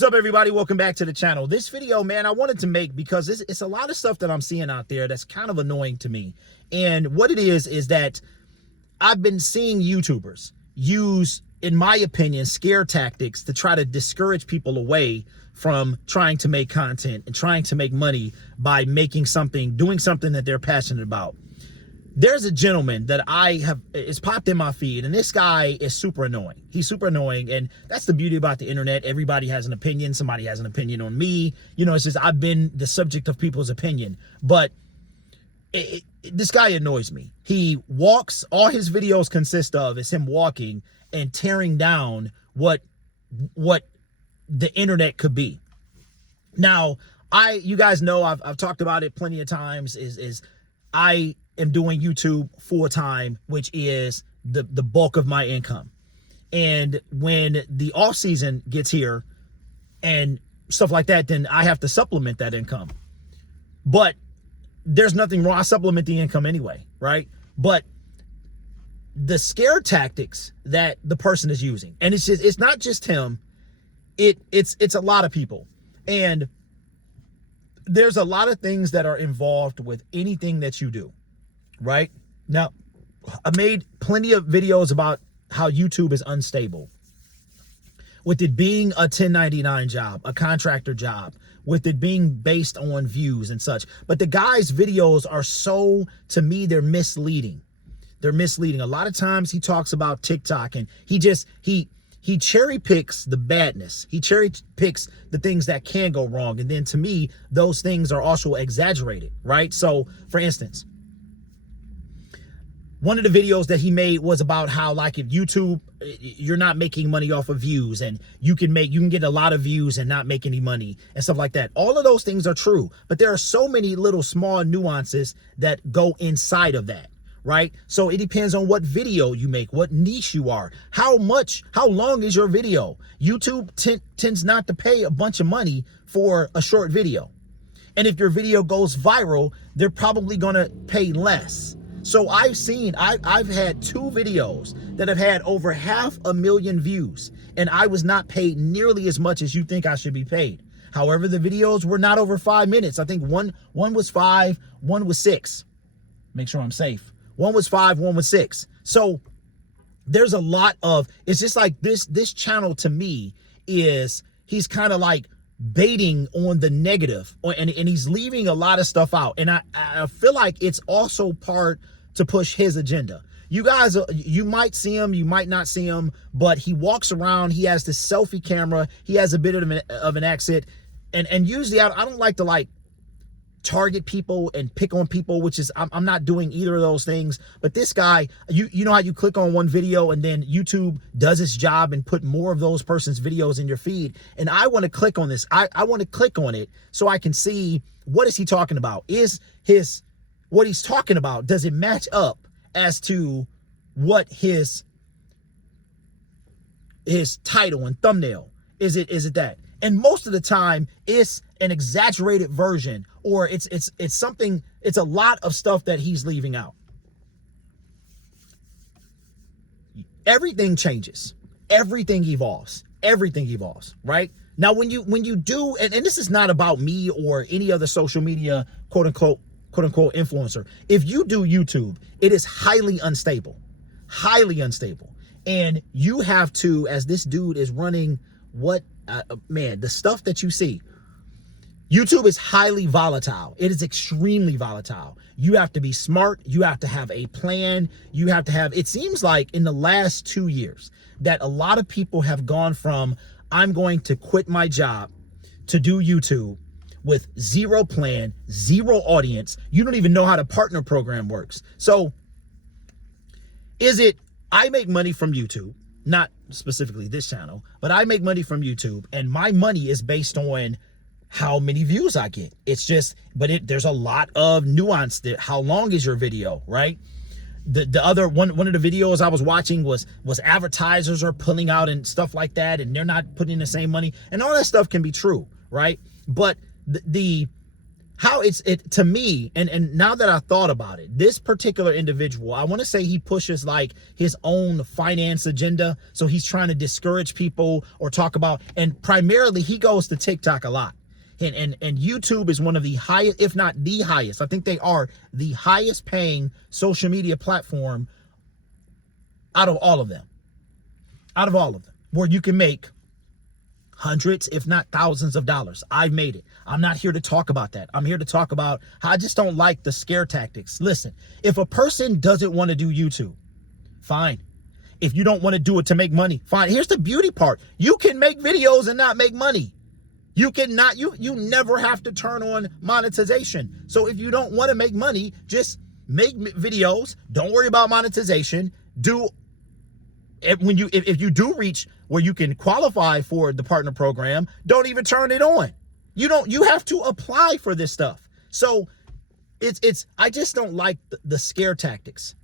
What's up, everybody? Welcome back to the channel. This video, man, I wanted to make because it's a lot of stuff that I'm seeing out there that's kind of annoying to me. And what it is that I've been seeing YouTubers use, in my opinion, scare tactics to try to discourage people away from trying to make content and trying to make money by doing something that they're passionate about. There's a gentleman that it's popped in my feed, and this guy is super annoying. He's super annoying, and that's the beauty about the internet. Everybody has an opinion. Somebody has an opinion on me. You know, it's just I've been the subject of people's opinion. But this guy annoys me. He walks. All his videos consist of is him walking and tearing down what the internet could be. Now, you guys know I've talked about it plenty of times. I am doing YouTube full time, which is the bulk of my income. And when the off season gets here and stuff like that, then I have to supplement that income. But there's nothing wrong. I supplement the income anyway, right? But the scare tactics that the person is using, and it's not just him, it's a lot of people. And there's a lot of things that are involved with anything that you do, right? Now, I made plenty of videos about how YouTube is unstable, with it being a 1099 job, a contractor job, with it being based on views and such. But the guy's videos are to me, they're misleading. They're misleading. A lot of times he talks about TikTok, and he cherry picks the badness. He cherry picks the things that can go wrong. And then to me, those things are also exaggerated, right? So for instance, one of the videos that he made was about how, like, if YouTube, you're not making money off of views, and you can get a lot of views and not make any money and stuff like that. All of those things are true, but there are so many little small nuances that go inside of that. Right? So it depends on what video you make, what niche you are, how long is your video. YouTube tends not to pay a bunch of money for a short video. And if your video goes viral, they're probably going to pay less. So I've had 2 videos that have had over 500,000 views, and I was not paid nearly as much as you think I should be paid. However, the videos were not over 5 minutes. I think one was 5, one was 6. Make sure I'm safe. One was 5, one was 6. So there's a lot of, it's just like this channel to me he's kind of like baiting on the negative, and he's leaving a lot of stuff out. And I feel like it's also part to push his agenda. You guys, you might see him, you might not see him, but he walks around, he has this selfie camera, he has a bit of an accent. And usually I don't like to target people and pick on people, which is I'm not doing either of those things. But this guy, you know how you click on one video and then YouTube does its job and put more of those person's videos in your feed, and I want to click on this. I want to click on it so I can see, what is he talking about? What he's talking about, does it match up as to what his title and thumbnail is it that? And most of the time it's an exaggerated version, or it's something, it's a lot of stuff that he's leaving out. Everything changes. Everything evolves, right? Now, when you do, and this is not about me or any other social media, quote unquote influencer. If you do YouTube, it is highly unstable. And you have to, as this dude is running, the stuff that you see, YouTube is highly volatile. It is extremely volatile. You have to be smart. You have to have a plan. It seems like in the last 2 years that a lot of people have gone from, I'm going to quit my job to do YouTube, with zero plan, zero audience. You don't even know how the partner program works. So I make money from YouTube, not specifically this channel, but I make money from YouTube, and my money is based on how many views I get. There's a lot of nuance there. How long is your video, right? The other one of the videos I was watching was advertisers are pulling out and stuff like that, and they're not putting in the same money, and all that stuff can be true, right? But how it to me, and now that I thought about it, this particular individual, I want to say he pushes like his own finance agenda. So he's trying to discourage people or talk about, and primarily he goes to TikTok a lot. And YouTube is one of the highest, if not the highest, I think they are the highest paying social media platform out of all of them. Out of all of them, where you can make hundreds, if not thousands of dollars. I've made it. I'm not here to talk about that. I'm here to talk about how I just don't like the scare tactics. Listen, if a person doesn't want to do YouTube, fine. If you don't want to do it to make money, fine. Here's the beauty part. You can make videos and not make money. You cannot, you never have to turn on monetization. So if you don't want to make money, just make videos. Don't worry about monetization. If you do reach where you can qualify for the partner program, don't even turn it on. You have to apply for this stuff. So I just don't like the scare tactics.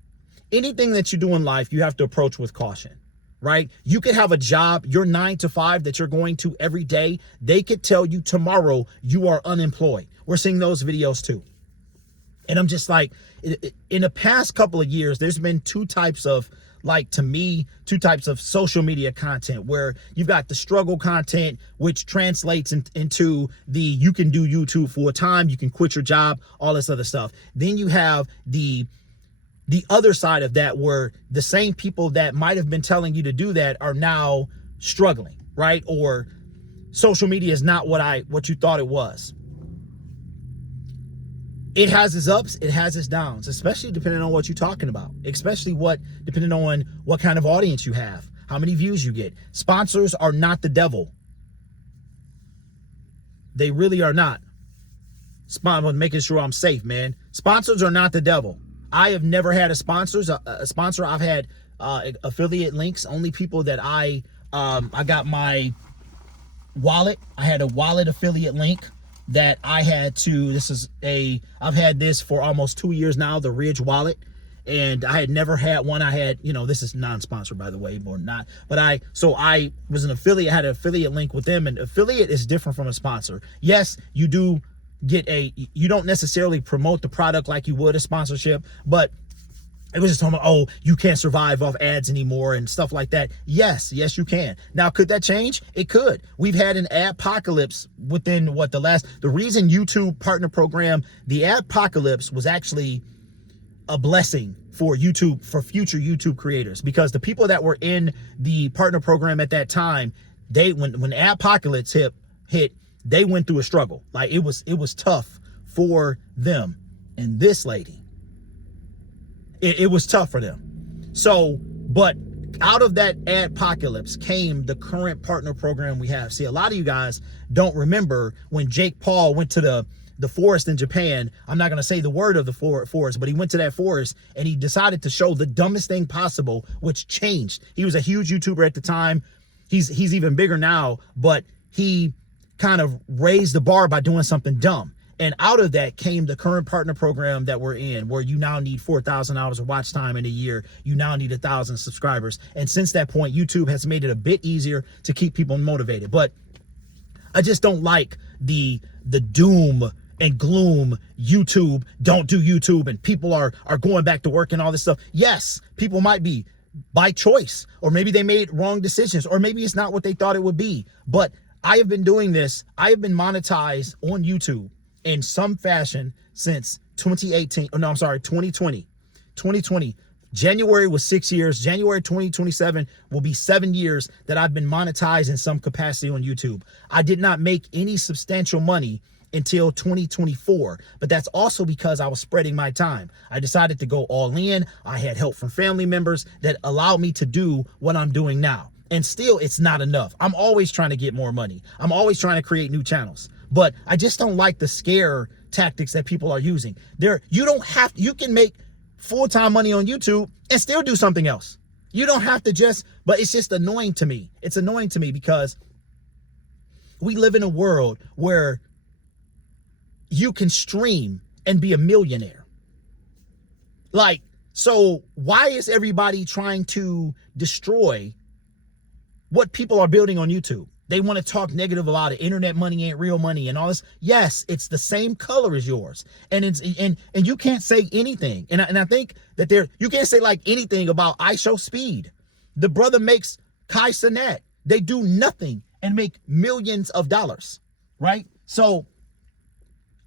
Anything that you do in life, you have to approach with caution, right? You could have a job, your 9 to 5 that you're going to every day. They could tell you tomorrow you are unemployed. We're seeing those videos too. And I'm just like, in the past couple of years, there's been two types of social media content, where you've got the struggle content, which translates into the, you can do YouTube full time, you can quit your job, all this other stuff. Then you have the other side of that, where the same people that might have been telling you to do that are now struggling, right? Or social media is not what you thought it was. It has its ups, it has its downs, especially depending on what you're talking about, depending on what kind of audience you have, how many views you get. Sponsors are not the devil. They really are not. I'm making sure I'm safe, man. Sponsors are not the devil. I have never had a sponsor. I've had affiliate links. Only people that I got my wallet. I had a wallet affiliate link that I had to, I've had this for almost 2 years now, the Ridge wallet. And I had never had one. I had, this is non-sponsored, by the way, or not. But I was an affiliate, I had an affiliate link with them, and affiliate is different from a sponsor. Yes, you do get you don't necessarily promote the product like you would a sponsorship, but it was just talking about, oh, you can't survive off ads anymore and stuff like that. Yes, you can. Now, could that change? It could. We've had an adpocalypse within the reason YouTube partner program, the adpocalypse was actually a blessing for YouTube, for future YouTube creators, because the people that were in the partner program at that time, when adpocalypse hit, they went through a struggle. Like it was tough for them. And this lady, it was tough for them. So, but out of that adpocalypse came the current partner program we have. See, a lot of you guys don't remember when Jake Paul went to the forest in Japan. I'm not going to say the word of the forest, but he went to that forest and he decided to show the dumbest thing possible, which changed. He was a huge YouTuber at the time. He's even bigger now, but he kind of raised the bar by doing something dumb. And out of that came the current partner program that we're in, where you now need 4,000 hours of watch time in a year. You now need 1,000 subscribers. And since that point, YouTube has made it a bit easier to keep people motivated. But I just don't like the doom and gloom. YouTube, don't do YouTube, and people are going back to work and all this stuff. Yes, people might be by choice, or maybe they made wrong decisions, or maybe it's not what they thought it would be. But I have been doing this. I have been monetized on YouTube in some fashion since 2018. Oh, no, I'm sorry, 2020. 2020. January was 6 years. January 2027 will be 7 years that I've been monetized in some capacity on YouTube. I did not make any substantial money until 2024, but that's also because I was spreading my time. I decided to go all in. I had help from family members that allowed me to do what I'm doing now. And still, it's not enough. I'm always trying to get more money. I'm always trying to create new channels. But I just don't like the scare tactics that people are using. You can make full-time money on YouTube and still do something else. You don't have to but it's just annoying to me. It's annoying to me because we live in a world where you can stream and be a millionaire. So why is everybody trying to destroy what people are building on YouTube? They want to talk negative about it. Internet money ain't real money and all this. Yes, it's the same color as yours. And it's and you can't say anything. And I think that you can't say like anything about I Show Speed. The brother makes Kai Cenat. They do nothing and make millions of dollars, right? So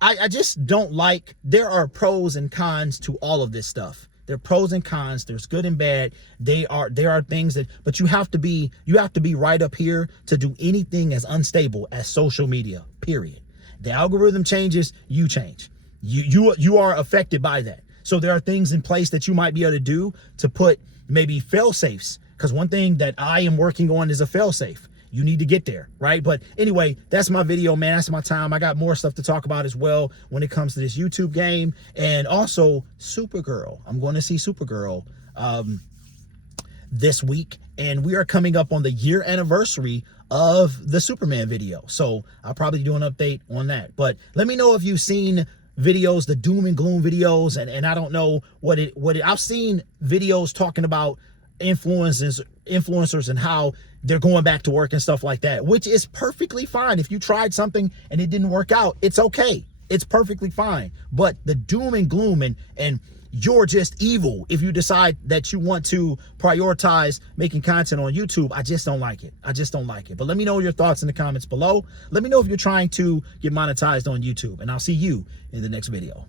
I just don't like, there are pros and cons to all of this stuff. There are pros and cons. There's good and bad. There are things that, but you have to be right up here to do anything as unstable as social media, period. The algorithm changes, you change. You are affected by that. So there are things in place that you might be able to do to put maybe fail safes. Because one thing that I am working on is a fail safe. You need to get there, right? But anyway, that's my video, man. That's my time. I got more stuff to talk about as well when it comes to this YouTube game. And also Supergirl. I'm going to see Supergirl this week. And we are coming up on the year anniversary of the Superman video. So I'll probably do an update on that. But let me know if you've seen videos, the doom and gloom videos. And I don't know what I've seen videos talking about influencers and how they're going back to work and stuff like that, which is perfectly fine. If you tried something and it didn't work out, it's okay. It's perfectly fine. But the doom and gloom and you're just evil if you decide that you want to prioritize making content on YouTube, I just don't like it. I just don't like it. But let me know your thoughts in the comments below. Let me know if you're trying to get monetized on YouTube, and I'll see you in the next video.